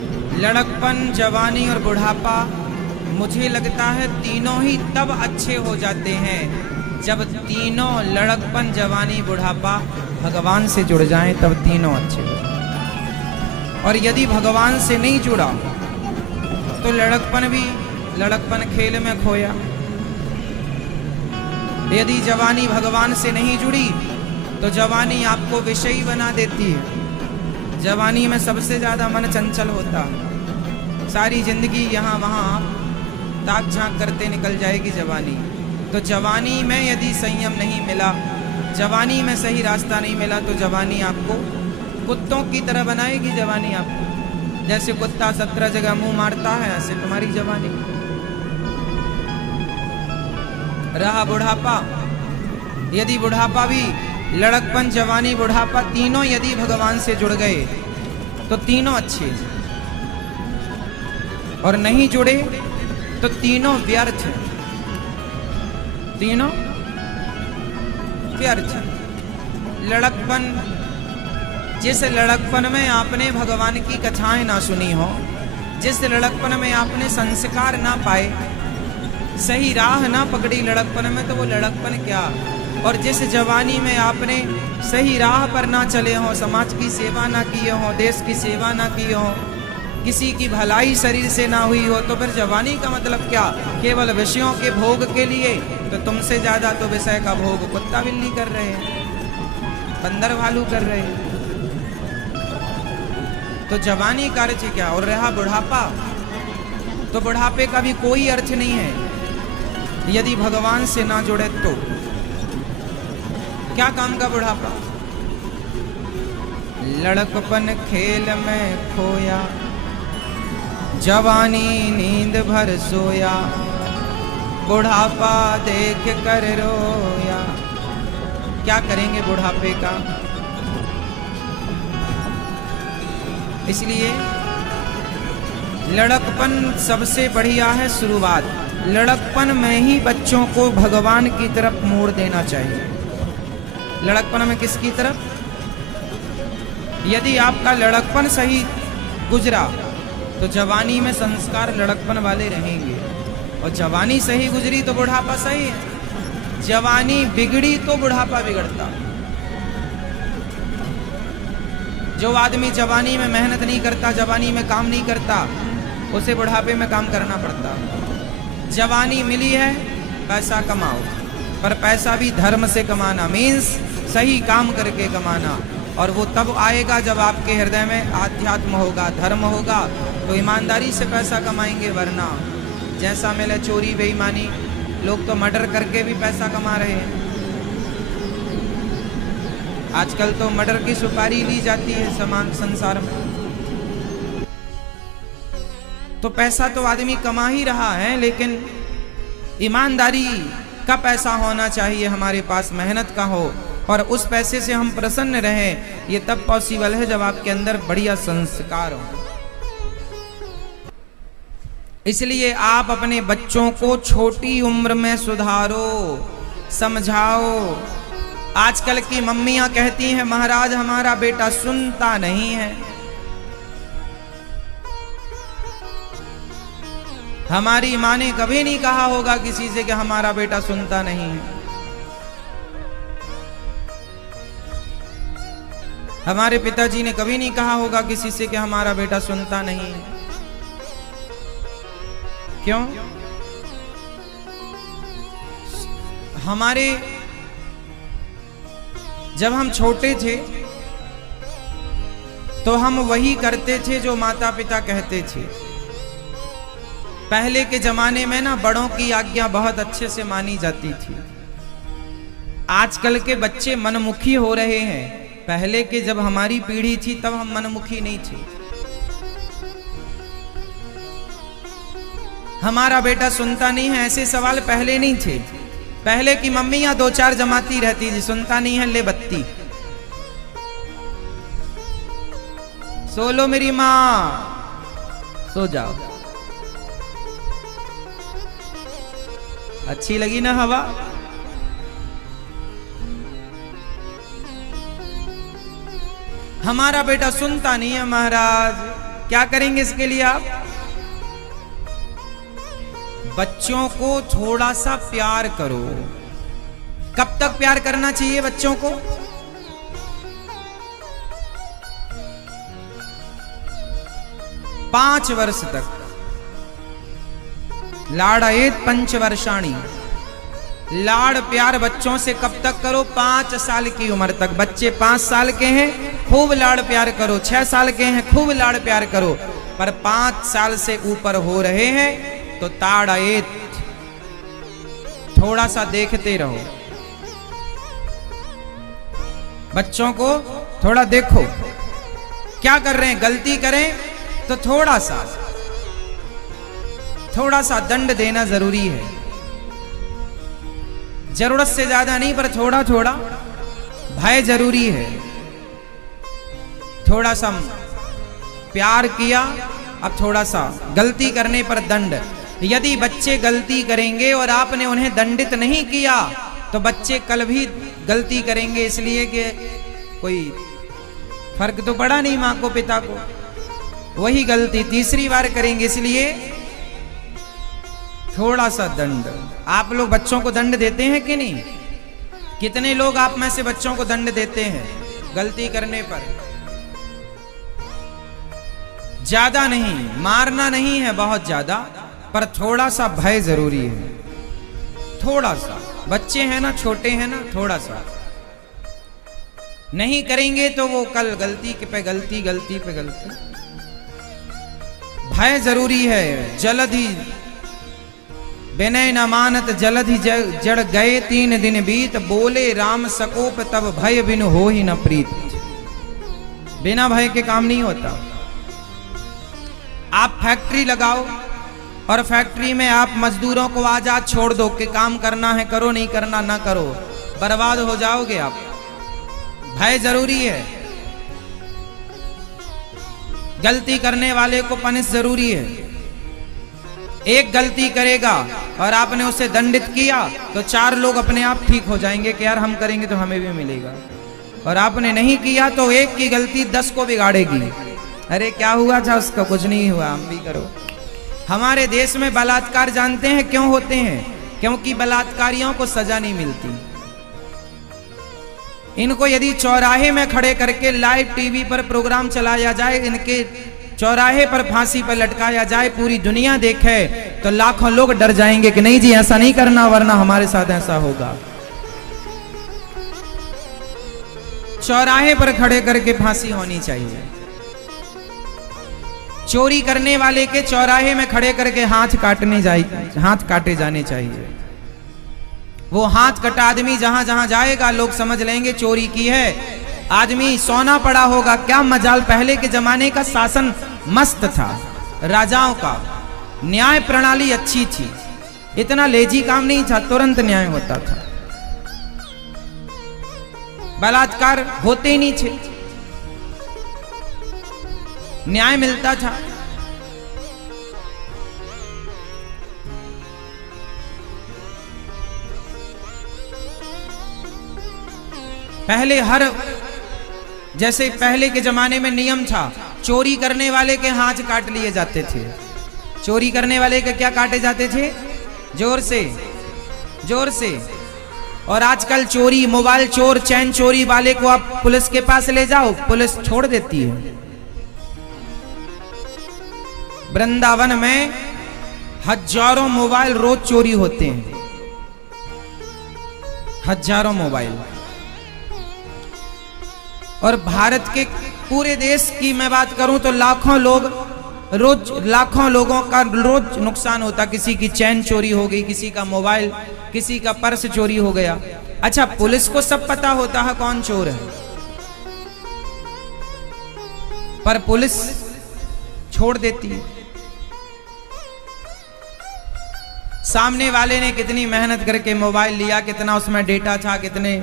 लड़कपन, जवानी और बुढ़ापा, मुझे लगता है तीनों ही तब अच्छे हो जाते हैं जब तीनों लड़कपन, जवानी, बुढ़ापा भगवान से जुड़ जाएं, तब तीनों अच्छे हो जाएं। और यदि भगवान से नहीं जुड़ा तो लड़कपन भी लड़कपन खेल में खोया। यदि जवानी भगवान से नहीं जुड़ी तो जवानी आपको विषयी बना देती है। जवानी में सबसे ज्यादा मन चंचल होता है। सारी जिंदगी यहाँ वहाँ ताक झांक करते निकल जाएगी जवानी। तो जवानी में यदि संयम नहीं मिला, जवानी में सही रास्ता नहीं मिला, तो जवानी आपको कुत्तों की तरह बनाएगी। जवानी आपको जैसे कुत्ता 17 जगह मुंह मारता है, ऐसे तुम्हारी जवानी। रहा बुढ़ापा, यदि बुढ़ापा भी लड़कपन, जवानी, बुढ़ापा तीनों यदि भगवान से जुड़ गए तो तीनों अच्छे, और नहीं जुड़े तो तीनों व्यर्थ, तीनों व्यर्थ। लड़कपन, जिस लड़कपन में आपने भगवान की कथाएं ना सुनी हो, जिस लड़कपन में आपने संस्कार ना पाए, सही राह ना पकड़ी लड़कपन में, तो वो लड़कपन क्या। और जिस जवानी में आपने सही राह पर ना चले हो, समाज की सेवा ना किए हो, देश की सेवा ना किए हो, किसी की भलाई शरीर से ना हुई हो, तो फिर जवानी का मतलब क्या। केवल विषयों के भोग के लिए, तो तुमसे ज्यादा तो विषय का भोग कुत्ता बिल्ली कर रहे हैं, बंदर भालू कर रहे हैं। तो जवानी का अर्थ क्या। और रहा बुढ़ापा, तो बुढ़ापे का भी कोई अर्थ नहीं है यदि भगवान से ना जुड़े तो। क्या काम का बुढ़ापा। लड़कपन खेल में खोया, जवानी नींद भर सोया, बुढ़ापा देख कर रोया। क्या करेंगे बुढ़ापे का। इसलिए लड़कपन सबसे बढ़िया है शुरुआत। लड़कपन में ही बच्चों को भगवान की तरफ मोड़ देना चाहिए। लड़कपन में किसकी तरफ। यदि आपका लड़कपन सही गुजरा तो जवानी में संस्कार लड़कपन वाले रहेंगे, और जवानी सही गुजरी तो बुढ़ापा सही है। जवानी बिगड़ी तो बुढ़ापा बिगड़ता। जो आदमी जवानी में मेहनत नहीं करता, जवानी में काम नहीं करता, उसे बुढ़ापे में काम करना पड़ता। जवानी मिली है, पैसा कमाओ, पर पैसा भी धर्म से कमाना, मीन्स सही काम करके कमाना। और वो तब आएगा जब आपके हृदय में आध्यात्म होगा, धर्म होगा, तो ईमानदारी से पैसा कमाएंगे। वरना जैसा मिले चोरी बेईमानी, लोग तो मर्डर करके भी पैसा कमा रहे हैं। आजकल तो मर्डर की सुपारी ली जाती है समान संसार में। तो पैसा तो आदमी कमा ही रहा है, लेकिन ईमानदारी का पैसा होना चाहिए हमारे पास, मेहनत का हो, और उस पैसे से हम प्रसन्न रहें। ये तब पॉसिबल है जब आपके अंदर बढ़िया संस्कार हो। इसलिए आप अपने बच्चों को छोटी उम्र में सुधारो, समझाओ। आजकल की मम्मियां कहती हैं, महाराज हमारा बेटा सुनता नहीं है। हमारी माँ ने कभी नहीं कहा होगा किसी से कि हमारा बेटा सुनता नहीं है। हमारे पिताजी ने कभी नहीं कहा होगा किसी से कि हमारा बेटा सुनता नहीं है। क्यों। हमारे जब हम छोटे थे तो हम वही करते थे जो माता पिता कहते थे। पहले के जमाने में ना बड़ों की आज्ञा बहुत अच्छे से मानी जाती थी। आजकल के बच्चे मनमुखी हो रहे हैं। पहले के जब हमारी पीढ़ी थी तब हम मनमुखी नहीं थे। हमारा बेटा सुनता नहीं है, ऐसे सवाल पहले नहीं थे। पहले की मम्मियां 2-4 जमाती रहती थी, सुनता नहीं है ले बत्ती, सो लो मेरी माँ, सो जाओ। अच्छी लगी ना हवा। हमारा बेटा सुनता नहीं है महाराज, क्या करेंगे इसके लिए आप? बच्चों को थोड़ा सा प्यार करो। कब तक प्यार करना चाहिए बच्चों को? पांच वर्ष तक। लाड़येत पंचवर्षाणि। लाड़ प्यार बच्चों से कब तक करो? 5 साल की उम्र तक। बच्चे 5 साल के हैं, खूब लाड़ प्यार करो। 6 साल के हैं, खूब लाड़ प्यार करो। पर 5 साल से ऊपर हो रहे हैं तो ताड़येत, थोड़ा सा देखते रहो। बच्चों को थोड़ा देखो क्या कर रहे हैं। गलती करें तो थोड़ा सा दंड देना जरूरी है। जरूरत से ज्यादा नहीं, पर थोड़ा थोड़ा भय जरूरी है। थोड़ा सा प्यार किया, अब थोड़ा सा गलती करने पर दंड। यदि बच्चे गलती करेंगे और आपने उन्हें दंडित नहीं किया तो बच्चे कल भी गलती करेंगे, इसलिए कि कोई फर्क तो पड़ा नहीं मां को पिता को, वही गलती तीसरी बार करेंगे। इसलिए थोड़ा सा दंड। आप लोग बच्चों को दंड देते हैं कि नहीं? कितने लोग आप में से बच्चों को दंड देते हैं गलती करने पर? ज्यादा नहीं, मारना नहीं है बहुत ज्यादा, पर थोड़ा सा भय जरूरी है। थोड़ा सा, बच्चे हैं ना, छोटे हैं ना, थोड़ा सा नहीं करेंगे तो वो कल गलती पे गलती, गलती पे गलती। भय जरूरी है। जलधि विनय न मानत जलधि जड़ गए 3 दिन बीत, बोले राम सकोप तब भय बिन हो ही न प्रीत। बिना भय के काम नहीं होता। आप फैक्ट्री लगाओ और फैक्ट्री में आप मजदूरों को आजाद छोड़ दो कि काम करना है करो, नहीं करना ना करो, बर्बाद हो जाओगे आप। भय जरूरी है। गलती करने वाले को पनिश जरूरी है। एक गलती करेगा और आपने उसे दंडित किया तो 4 लोग अपने आप ठीक हो जाएंगे कि यार हम करेंगे तो हमें भी मिलेगा। और आपने नहीं किया तो एक की गलती 10 को बिगाड़ेगी। अरे क्या हुआ था उसका? कुछ नहीं हुआ, हम भी करो। हमारे देश में बलात्कार जानते हैं क्यों होते हैं? क्योंकि बलात्कारियों को सजा नहीं मिलती। इनको यदि चौराहे में खड़े करके लाइव टीवी पर प्रोग्राम चलाया जाए, इनके चौराहे पर फांसी पर लटकाया जाए, पूरी दुनिया देखे तो लाखों लोग डर जाएंगे कि नहीं जी ऐसा नहीं करना वरना हमारे साथ ऐसा होगा। चौराहे पर खड़े करके फांसी होनी चाहिए। चोरी करने वाले के चौराहे में खड़े करके हाथ काटे जाने चाहिए। वो हाथ कटा आदमी जहां जहां जाएगा लोग समझ लेंगे चोरी की है। आदमी सोना पड़ा होगा। क्या मजाल, पहले के जमाने का शासन मस्त था, राजाओं का न्याय प्रणाली अच्छी थी, इतना लेजी काम नहीं था, तुरंत न्याय होता था, बलात्कार होते ही नहीं थे, न्याय मिलता था। जैसे पहले के जमाने में नियम था, चोरी करने वाले के हाथ काट लिए जाते थे। चोरी करने वाले के क्या काटे जाते थे? जोर से, जोर से। और आजकल चोरी, मोबाइल चोर, चैन चोरी वाले को आप पुलिस के पास ले जाओ, पुलिस छोड़ देती है। वृंदावन में हजारों मोबाइल रोज चोरी होते हैं, हजारों मोबाइल। और भारत के पूरे देश की मैं बात करूं तो लाखों लोगों का रोज नुकसान होता। किसी की चैन चोरी हो गई, किसी का मोबाइल, किसी का पर्स चोरी हो गया। अच्छा, पुलिस को सब पता होता है कौन चोर है, पर पुलिस छोड़ देती है। सामने वाले ने कितनी मेहनत करके मोबाइल लिया, कितना उसमें डेटा था, कितने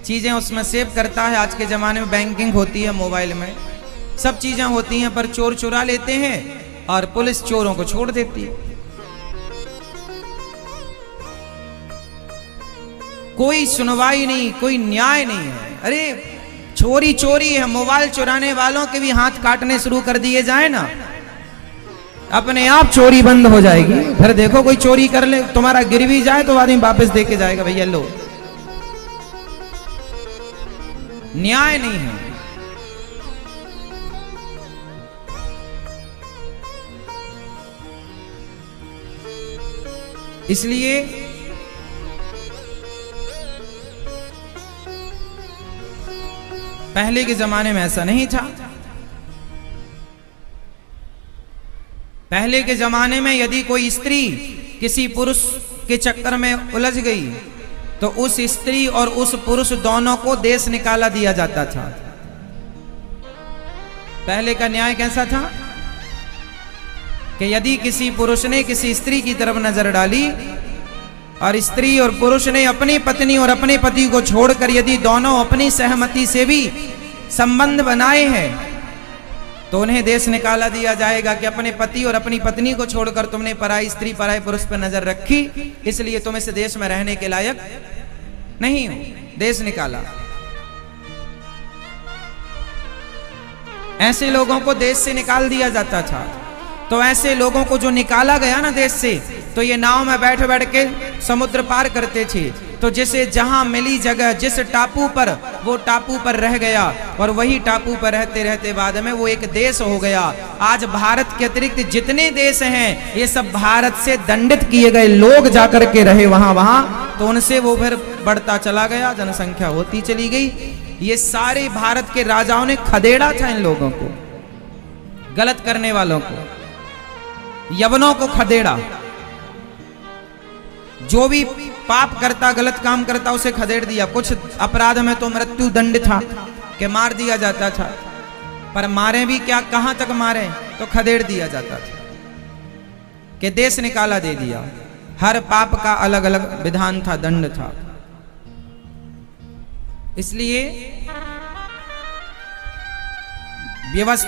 चीजें उसमें सेव करता है। आज के जमाने में बैंकिंग होती है मोबाइल में, सब चीजें होती हैं, पर चोर चुरा लेते हैं और पुलिस चोरों को छोड़ देती है। कोई सुनवाई नहीं, कोई न्याय नहीं है। अरे चोरी चोरी है, मोबाइल चुराने वालों के भी हाथ काटने शुरू कर दिए जाए ना, अपने आप चोरी बंद हो जाएगी। फिर देखो कोई चोरी कर ले, तुम्हारा गिर भी जाए तो आदमी वापस दे के जाएगा, भैया लो। न्याय नहीं है। इसलिए पहले के जमाने में ऐसा नहीं था। पहले के जमाने में यदि कोई स्त्री किसी पुरुष के चक्कर में उलझ गई तो उस स्त्री और उस पुरुष दोनों को देश निकाला दिया जाता था। पहले का न्याय कैसा था कि यदि किसी पुरुष ने किसी स्त्री की तरफ नजर डाली और स्त्री और पुरुष ने अपनी पत्नी और अपने पति को छोड़कर यदि दोनों अपनी सहमति से भी संबंध बनाए हैं तो उन्हें देश निकाला दिया जाएगा कि अपने पति और अपनी पत्नी को छोड़कर तुमने पराई स्त्री पराई पुरुष पर नजर रखी, इसलिए तुम इस देश में रहने के लायक नहीं हो, देश निकाला। ऐसे लोगों को देश से निकाल दिया जाता था। तो ऐसे लोगों को जो निकाला गया ना देश से, तो ये नाव में बैठ बैठ के समुद्र पार करते थे। तो जिसे जहां मिली जगह, जिस टापू पर, वो टापू पर रह गया और वही टापू पर रहते रहते बाद में वो एक देश हो गया। आज भारत के अतिरिक्त जितने देश हैं ये सब भारत से दंडित किए गए लोग जाकर के रहे वहां, तो उनसे वो फिर बढ़ता चला गया, जनसंख्या होती चली गई। ये सारे भारत के राजाओं ने खदेड़ा था इन लोगों को, गलत करने वालों को, यवनों को खदेड़ा। जो भी पाप करता, गलत काम करता, उसे खदेड़ दिया। कुछ अपराध में तो मृत्यु दंड था कि मार दिया जाता था, पर मारे भी क्या, कहां तक मारे, तो खदेड़ दिया जाता था कि देश निकाला दे दिया। हर पाप का अलग अलग विधान था, दंड था। इसलिए व्यवस्था